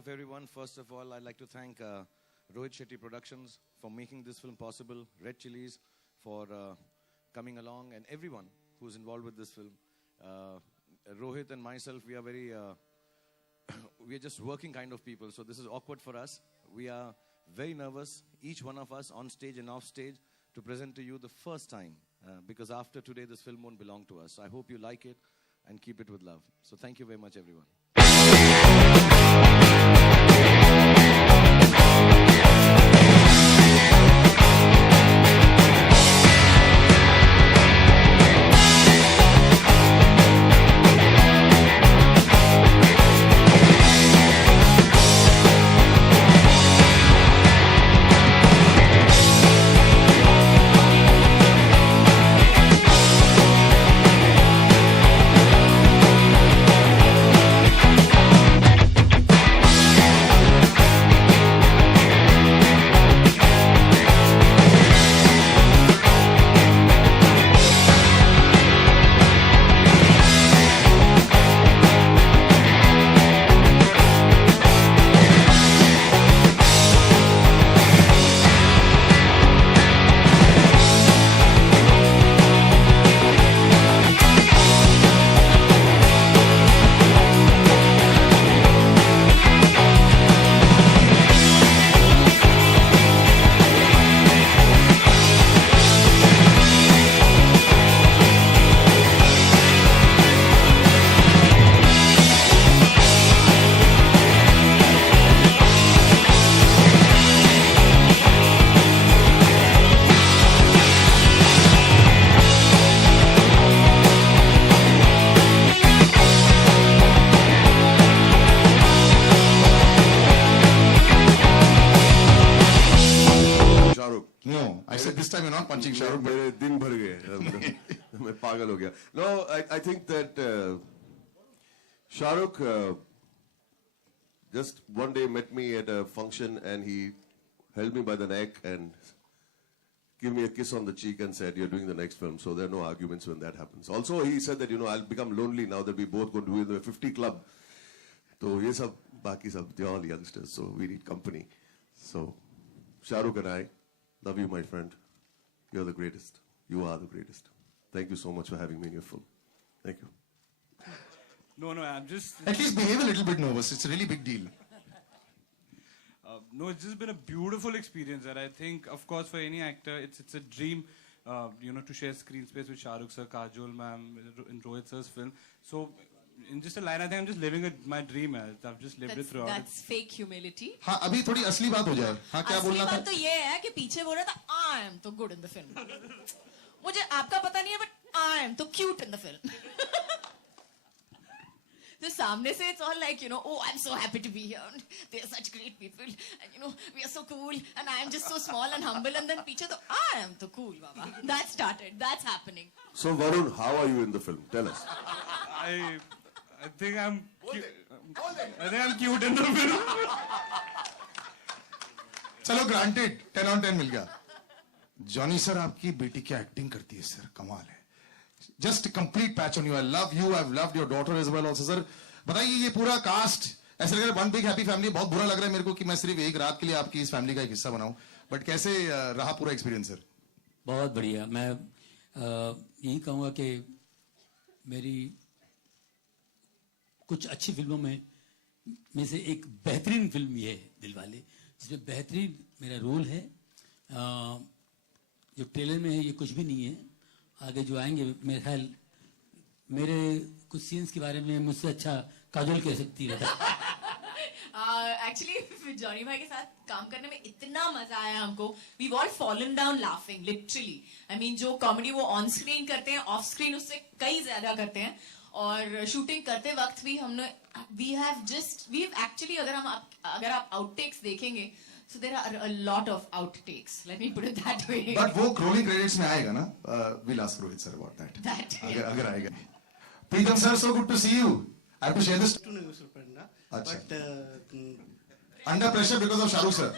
of everyone, first of all, I'd like to thank Rohit Shetty Productions for making this film possible, Red Chillies for coming along, and everyone who's involved with this film. Rohit and myself, we are very, we are just working kind of people, so this is awkward for us. We are very nervous, each one of us, on stage and off stage, to present to you the first time, because after today, this film won't belong to us. So I hope you like it and keep it with love. So thank you very much, everyone. No, I said this time you're not punching Shahrukh. मेरे दिन भर गए मैं पागल हो गया. No, I think that Shahrukh just one day met me at a function and he held me by the neck and gave me a kiss on the cheek and said, "You're doing the next film." So there are no arguments when that happens. Also, he said that, I'll become lonely now that we both going to do the 50 club. So ye sab, baki sab, they're all youngsters, so we need company. So Shahrukh and I love you, my friend. You're the greatest. You are the greatest. Thank you so much for having me in your film. Thank you. No, I'm just... At least behave a little bit nervous. It's a really big deal. No, it's just been a beautiful experience, and I think, of course, for any actor, it's a dream, to share screen space with Shahrukh sir, Kajol ma'am, in Rohit sir's film. So, in just a line, I think I'm just living my dream. I've just lived it throughout. That's fake humility. हाँ अभी थोड़ी असली बात हो जाए. हाँ क्या बोलना था? असली बात तो ये है कि पीछे बोल रहा था I am तो good in the film. मुझे आपका पता नहीं है, but I am तो cute in the film. The सामने से it's all like, oh, I'm so happy to be here. They're such great people. And, we are so cool. And I am just so small and humble. And then pीछे तो I am तो cool, Baba. That started. That's happening. So, Varun, how are you in the film? Tell us. I think I'm cute in the film. चलो granted 10 on 10 मिल गया. Johnny sir आपकी बेटी की acting करती है sir, कमाल है. Just a complete patch on you. I love you. I've loved your daughter as well also, sir. बताइए ये पूरा कास्ट ऐसा लग रहा है one big happy family. बहुत बुरा लग रहा है मेरे को कि मैं सिर्फ एक रात के लिए आपकी इस फैमिली का एक हिस्सा बनाऊं. बट कैसे रहा पूरा एक्सपीरियंस सर? बहुत बढ़िया. मैं यही कहूँगा कि मेरी कुछ अच्छी फिल्मों में से एक बेहतरीन फिल्म ये है दिलवाले, जिसमें बेहतरीन मेरा रोल है. जो ट्रेलर में है ये कुछ भी नहीं है. आगे जो आएंगे मेरे ख्याल मेरे कुछ सीन्स के बारे में मुझसे अच्छा काजोल कह सकती है. एक्चुअली जॉनी भाई के साथ काम करने में इतना मजा आया हमको. We've all fallen down laughing, literally. I mean, जो कॉमेडी वो ऑन स्क्रीन करते हैं, ऑफ स्क्रीन उससे कई ज्यादा करते हैं. और शूटिंग करते वक्त भी हमने we've actually अगर आप आउटटेक्स देखेंगे, so there are a lot of outtakes. Let me put it that way. But वो rolling credits में आएगा ना? We'll ask Rohit sir about that. अगर आएगा. Preetham sir, so good to see you. I have to share this. अच्छा. Under pressure because of Shahrukh sir.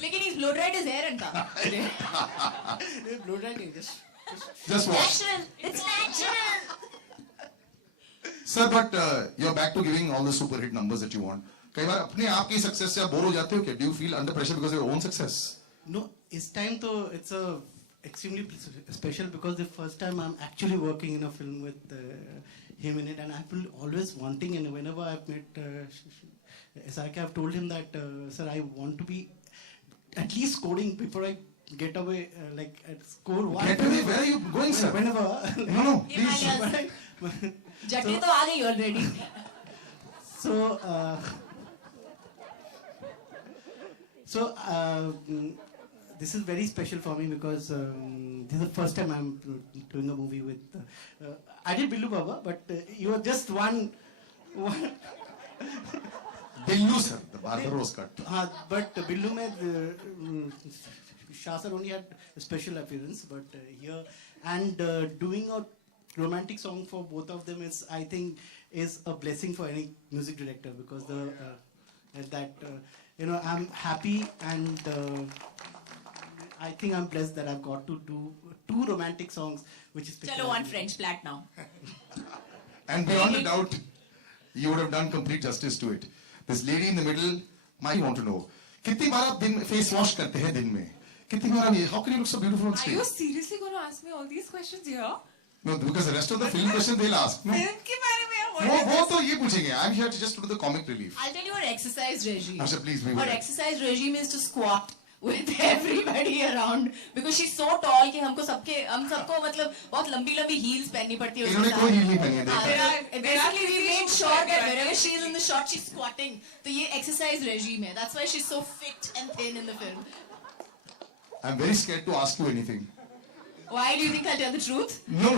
लेकिन he's blow dried his hair इनका. Blow dried नहीं, just watch. Natural. It's natural. Sir, but you're back to giving all the super hit numbers that you want. कई बार अपने आप की success से आप bore हो जाते हो क्या? Do you feel under pressure because your own success? No, this time though it's a extremely special because the first time I'm actually working in a film with him in it, and I've been always wanting, and whenever I've met SRK, I've told him that sir, I want to be at least scoring before I get away, like at score one. Get away? Where are you going, sir? Whenever. No, please. Himalayas. जटली तो आ गई already. So this is very special for me because this is the first time I'm doing a movie with. I did Billu Baba, but you are just one. Billu, sir, the Barbaros cut. But Billu mein Shah sir only had a special appearance, but here and doing a romantic song for both of them is, I think, is a blessing for any music director because I'm happy and I think I'm blessed that I've got to do 2 romantic songs, which is. चलो one French flat now. And beyond a doubt, you would have done complete justice to it. This lady in the middle, I want to know, कितनी बार आप दिन face wash करते हैं दिन में? कितनी बार आप how can you look so beautiful on Are stage? you seriously going to ask me all these questions here? No, because the rest of the film question they'll ask. No, Film के बारे में वो तो ये पूछेंगे. I'm here to just to do the comic relief. I'll tell you our exercise regime. Asha, please be Our with exercise regime is to squat with everybody around because she's so tall कि हम सबको मतलब बहुत लंबी heels पहननी पड़ती है उसके इन्होंने साथ. कोई heel नहीं पहनी है, देखा. Basically, we made sure that wherever she is in the shot, she's squatting. तो ये exercise regime है. That's why she's so fit and thin in the film. I'm very scared to ask you anything. Why do you think I'll tell the truth? No.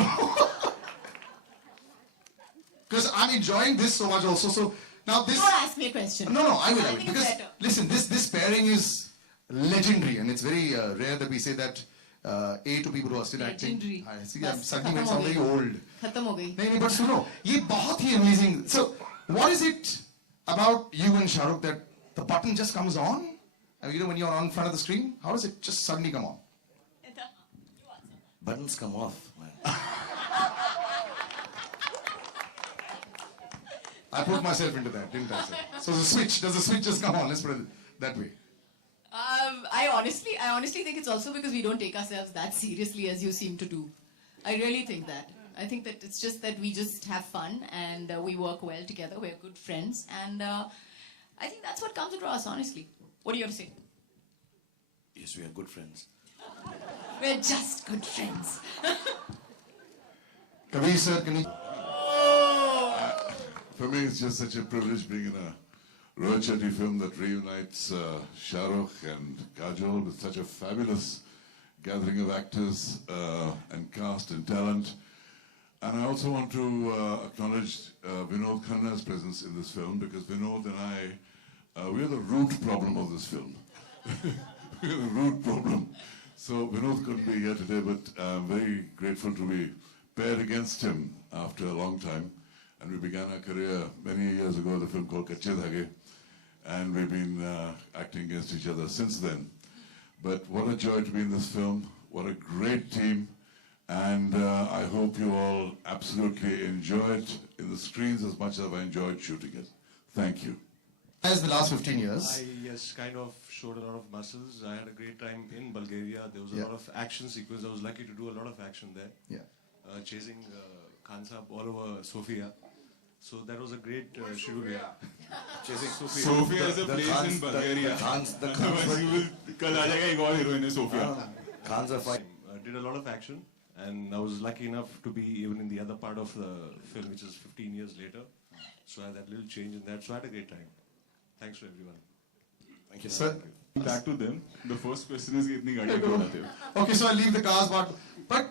Because I'm enjoying this so much also. So now this. Don't ask me a question. No, I will. I think it's Because better. listen, this pairing is legendary, and it's very rare that we say that A to people who are still Legendary. acting. I see. बस, I'm suddenly खत्म made हो sound गई. very old. खत्म हो गई. नहीं, but सुनो, ये बहुत ही amazing. So what is it about you and Shahrukh that the button just comes on? I mean, when you're on front of the screen, how does it just suddenly come on? Buttons come off, man. I put myself into that, didn't I, sir? So does the switch just come on? Let's put it that way. I honestly think it's also because we don't take ourselves that seriously as you seem to do. I really think that. I think that it's just that we just have fun and we work well together. We're good friends, and I think that's what comes across. Honestly, what do you have to say? Yes, we are good friends. We're just good friends. Kabir sir, can you? For me, it's just such a privilege being in a Rohit Shetty film that reunites Shah Rukh and Kajol with such a fabulous gathering of actors and cast and talent. And I also want to acknowledge Vinod Khanna's presence in this film because Vinod and I, we are the root problem of this film. We are the root problem. So Vinod couldn't be here today, but I'm very grateful to be paired against him after a long time. And we began our career many years ago with a film called Kache Dhage. And we've been acting against each other since then. But what a joy to be in this film. What a great team. And I hope you all absolutely enjoy it in the screens as much as I enjoyed shooting it. Thank you. As the last 15 years. I kind of showed a lot of muscles. I had a great time in Bulgaria. There was a lot of action sequence. I was lucky to do a lot of action there. Yeah. Chasing Khan Saab all over Sofia. So that was a great schedule. Chasing Sofia is a place in Bulgaria. The Khans कल आ जाएगा एक और heroine है Sophia. Khans are fine. Did a lot of action, and I was lucky enough to be even in the other part of the film, which is 15 years later. So I had that little change in that. So I had a great time. Thanks to everyone. Thank you, Sir. Back to them. The first question is कि इतनी गाड़ियाँ क्यों उड़ाते हो? Okay, so I'll leave the cars, but